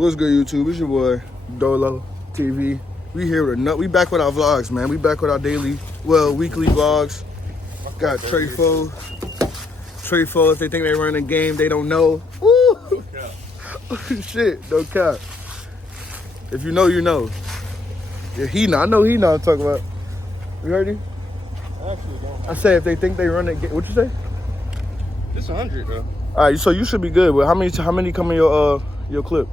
What's good, YouTube? It's your boy Dolo TV. We back with our vlogs, man. We back with our weekly vlogs. Got Trey-Fo. If they think they run a game, they don't know. Woo! Shit, no cap. If you know, you know. Yeah, I know he know what I'm talking about. You heard him? I actually don't. I say if they think they run a game, what you say? It's 100 though. All right, so you should be good. But how many come in your clip?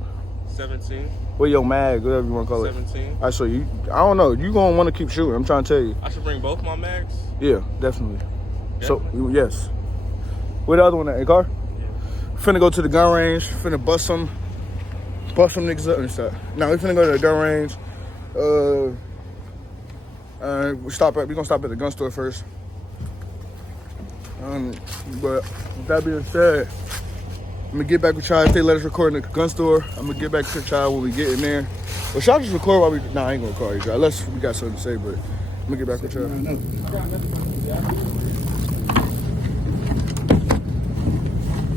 17. Well, your mag, whatever you want to call it. 17. All right, so I don't know. You gonna want to keep shooting. I'm trying to tell you. I should bring both my mags? Yeah, definitely. So, yes. Where the other one at? In car? Yeah. Finna go to the gun range. Finna bust some niggas up and stuff. Now we finna go to the gun range. We gonna stop at the gun store first. But with that being said, I'm gonna get back with y'all if they let us record in the gun store. I'm gonna get back to y'all when we get in there. Well, should I just record while I ain't gonna call you, unless we got something to say, but I'm gonna get back with y'all.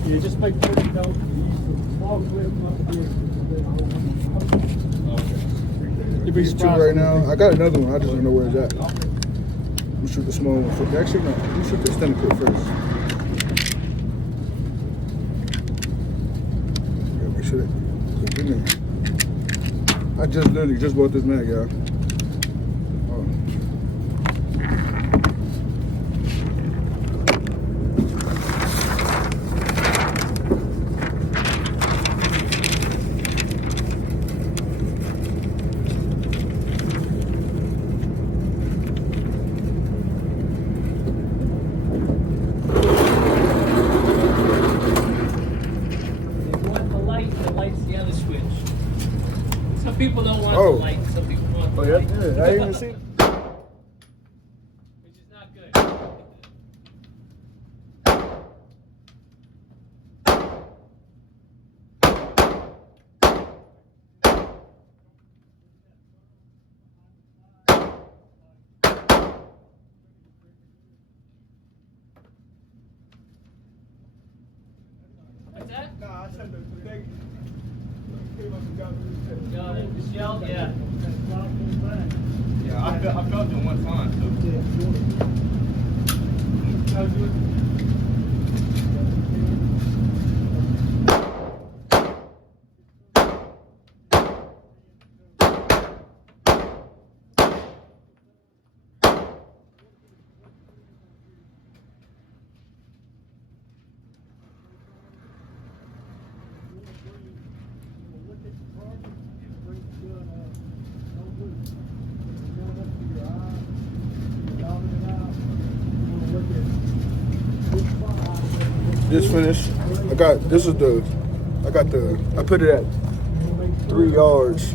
Yeah, just make sure you don't small clip. These two right now. I got another one. I just don't know where it's at. I'm gonna shoot the small one first. Actually, no. Let me shoot the extended clip first. Yeah, make sure that clip in there. I literally just bought this mag, y'all. Some people don't want the light, some people want the light. Yeah, I didn't even see it. Which is not good. What's that? Nah, I said the big. The shell? Yeah. Yeah, I felt it one time too. This finished. I put it at 3 yards.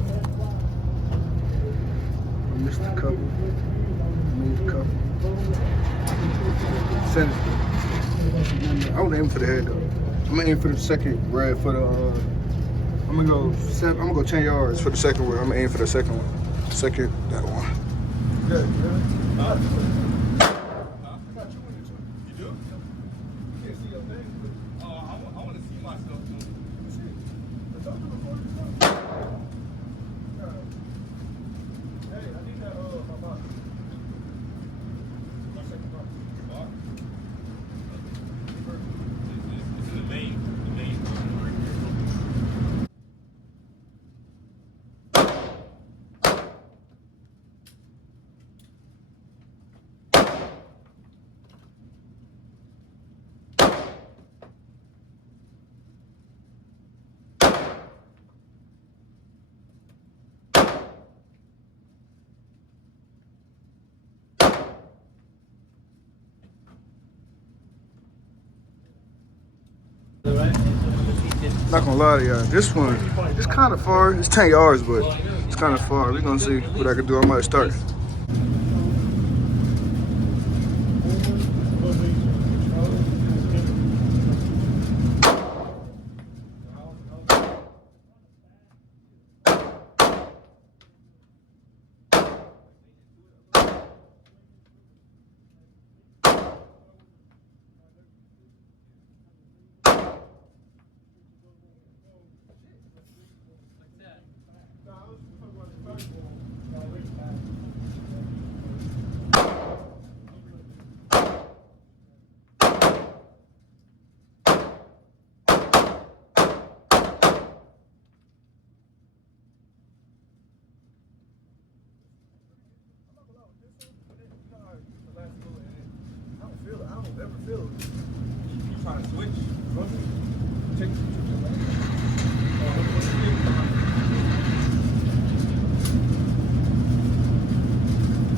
I missed a couple. Moved a couple. Send it. I was aiming for the head though. I'm gonna aim for the second red for the I'm gonna go 10 yards for the second one. I'm gonna aim for the second one. Second, that one. Good. Not gonna lie to y'all, this one, it's kind of far. It's 10 yards, but it's kind of far. We're gonna see what I can do. I might start. feel? You trying to switch? Take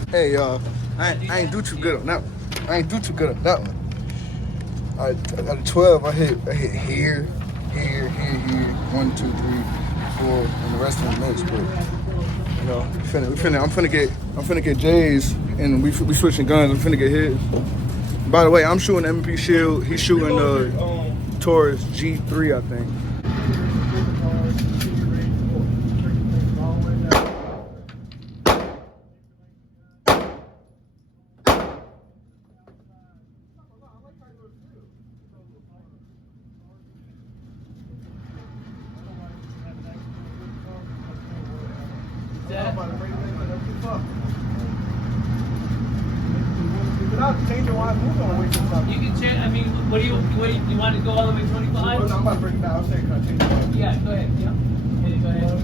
Hey y'all, I ain't do too good on that one. I ain't do too good on that one. I got a 12. I hit here, 1, 2, 3, 4, and the rest of them missed. But you know, I'm finna get Jay's, and we switching guns. I'm finna get his. By the way, I'm shooting the MP Shield. He's shooting the Taurus G3, I think. You can change. I mean, what do you want to go all the way 25? I'm about to break it down. I'll say, can I change it? Yeah, go ahead. Yeah. Okay, go ahead.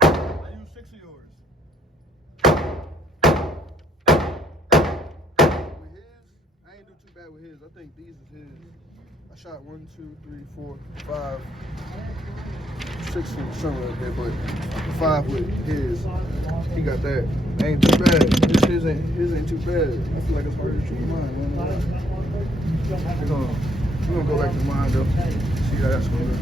I use 6 of yours. With his, I ain't do too bad with his. I think these is his. I shot 1, 2, 3, 4, 5, 6 somewhere up there, but 5 with his. He got that. Ain't too bad. His ain't too bad. I feel like it's harder to shoot mine, man. We're gonna go back to mine though. See how that's gonna go.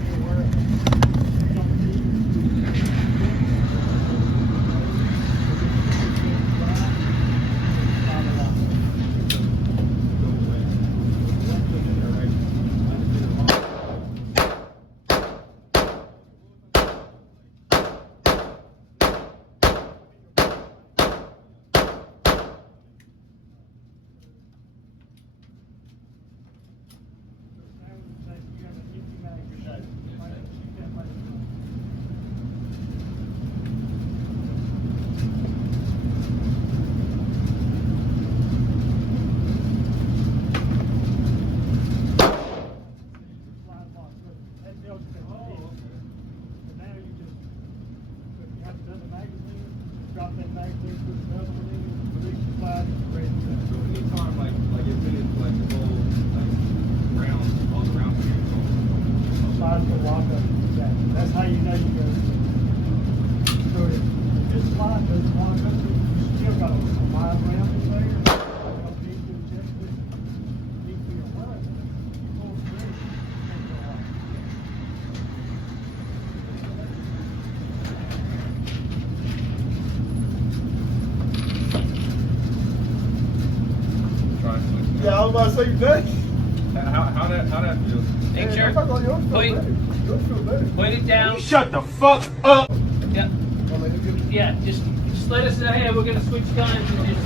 That's how you know you go. So if this slide doesn't want to go through, you still got a wide round in there. You don't need to adjust it. Need for your line. You pull through, it's gonna go out. Yeah, I was about to say you done. How that feel? Make I sure. thought yours feel Point, better. Yours feel better. point it down. Shut the fuck up. Yeah. I'll let him get it. Yeah. Just let us know. Hey, we're gonna switch guns. And just,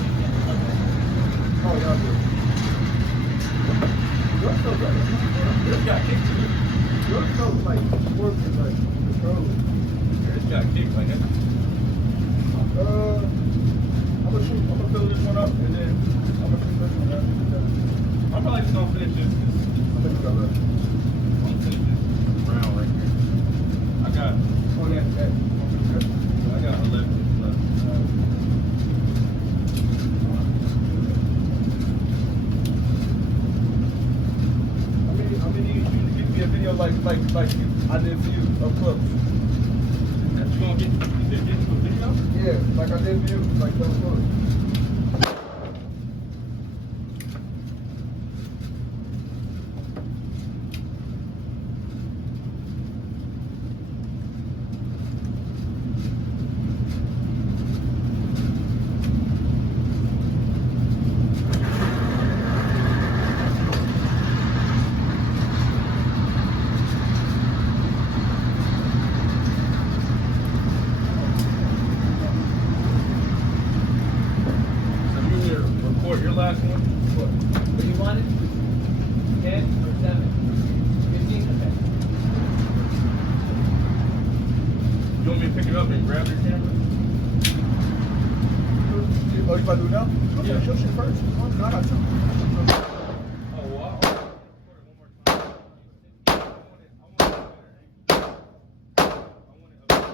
Oh, y'all do. Yours feel better. Yours got kicked to it. Yours feels like working like control. Yours got kicked like that. I'm gonna fill this one up and then I'm gonna shoot this one after that. I'm probably just gonna finish this. How many you got left? I'm gonna finish this round right here. I got 20 at that. I got 11 left. I mean, you give me a video like I did for you up close. You gonna get to a video? Yeah, like I did for you, like up close. want me to pick it up and grab your camera? Oh, you about to do it now? Go Yeah. finish your shit first. No, I got you. Oh, wow. Record it one more time. I want it better. I want it up there.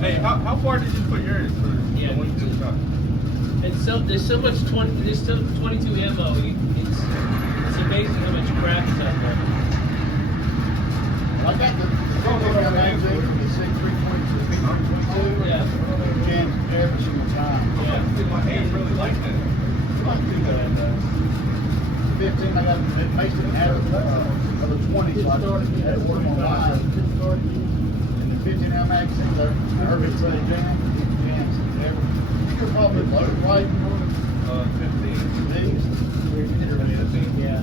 Hey, how far did you put yours for Yeah. the one you just shot? There's so much there's still 22 ammo. It's amazing how much crap is out there. I got the magazine from the 6.322, Yeah. James every single time. Yeah. My hands really like that. 15, I got it makes it out of the 20, so I had to work on mine. And the 15 hour magazines, I heard it say jams every. You could probably load right 15. these. Yeah.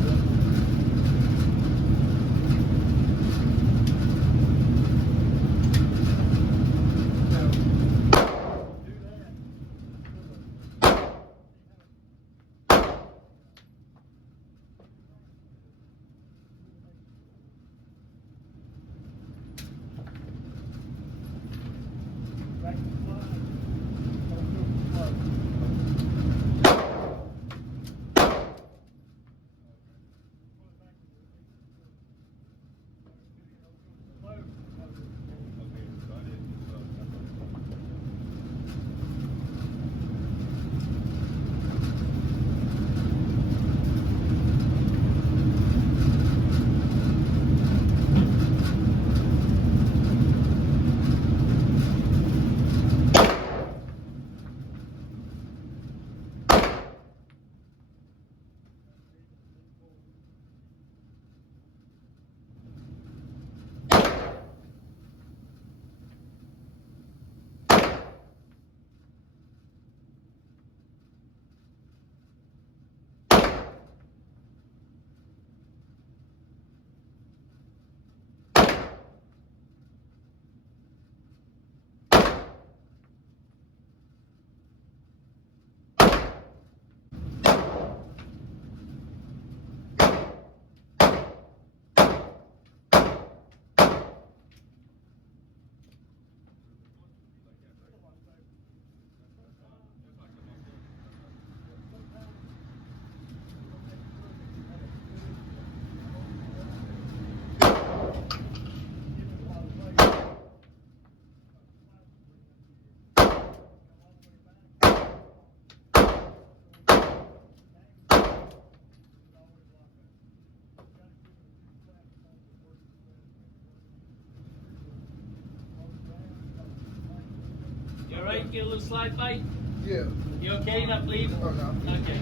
You all right? Get a little slide bite? Yeah. You okay? Not bleeding? Oh, no. Okay.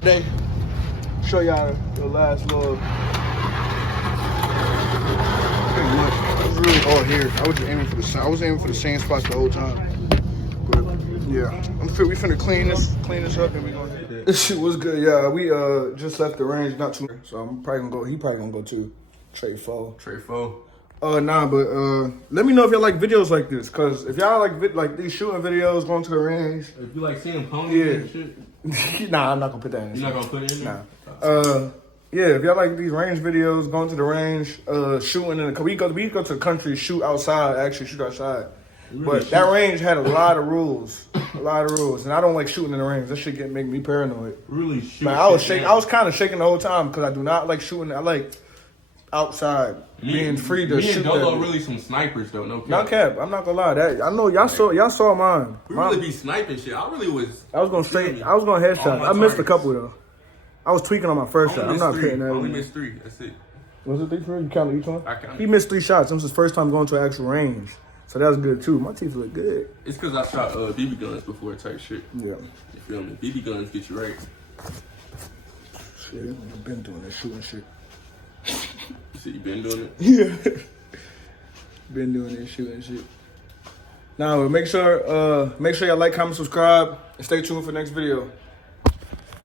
Today, show y'all the last little. Pretty much. It was really all here. I was just aiming for the. I was aiming for the same spots the whole time. But yeah, we finna clean this up, and we gonna. This shit was good. Yeah, we just left the range not too. So I'm probably gonna go. He probably gonna go too. Trey Foe. Trey Foe. Nah, but let me know if y'all like videos like this, cause if y'all like these shooting videos, going to the range. If you like seeing ponies and shit, Nah, I'm not gonna put that in. you're not gonna put it in Nah. there? Yeah, if y'all like these range videos, going to the range, shooting in the we go to the country, shoot outside, actually shoot outside. But that range had a lot of rules, and I don't like shooting in the range. That shit make me paranoid. Really shoot. Man, I was shaking. I was kind of shaking the whole time because I do not like shooting. I like outside, being free to me shoot. and Dolo that really some snipers though, no cap. Not cap. I'm not gonna lie. That I know y'all saw mine. We really be sniping shit. I really was. I was gonna headshot. my I missed a targets. couple though. I was tweaking on my first shot. I'm not hitting that. Only missed 3. That's it. Was it 3 for you? You counted each one? I counted. He missed 3 shots. This was his first time going to an actual range. So that was good too. My teeth look good. It's because I shot BB guns before type shit. Yeah. You feel me? BB guns get you right. Shit, I've been doing this shooting shit. You see, you been doing it? Yeah. Been doing this shooting shit. Now, make sure y'all like, comment, subscribe, and stay tuned for the next video.